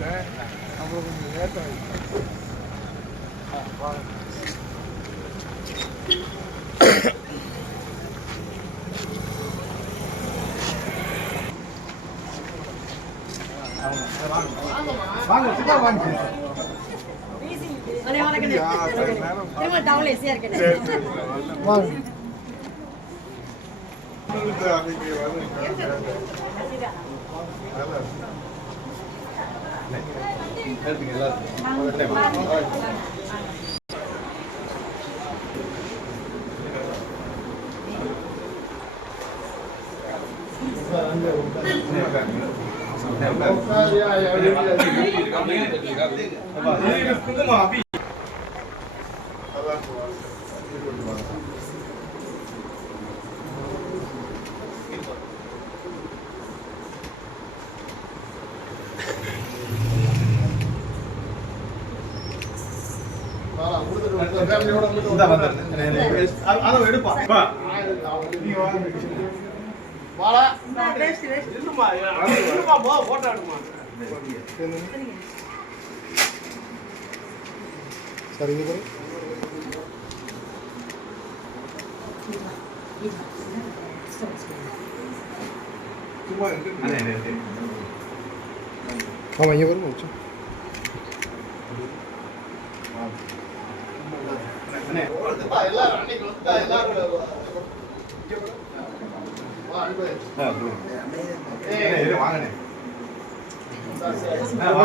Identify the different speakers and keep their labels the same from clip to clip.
Speaker 1: நம்மளுக்கு கொஞ்சம் லேட் ஆகிடுச்சு வாங்க சிக்கா வாங்க
Speaker 2: அண்ணே, ಹೇಳ್ತೀನಿ ಎಲ್ಲ ಒಳ್ಳೆ ಕುಂಕುಮ
Speaker 1: ಅಭಿ சரிங்க ஆமாம் இங்கே வரும் முருகன் போ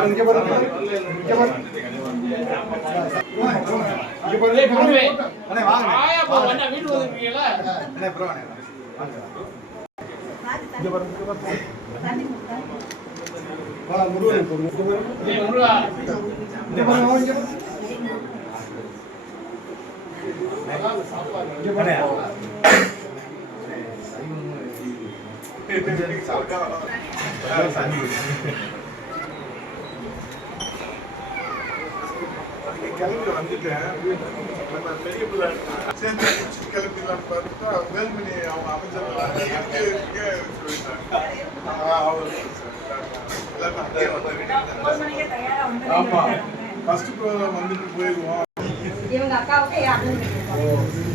Speaker 1: இங்கே பாரு இங்கே பாரு வா இங்கே பாரு இங்கே பாரு
Speaker 3: கிளம்பி வந்துட்டேன் நான் பெரிய பிள்ளை சேர்ந்து கிளம்பிடலான்னு பார்த்தா வேல்மணி அவங்க அமைச்சர் சொல்லிட்டாங்க ஆமா ஃபர்ஸ்ட் வந்துட்டு போயிடுவோம்
Speaker 2: இவங்க அக்காவுக்கு என்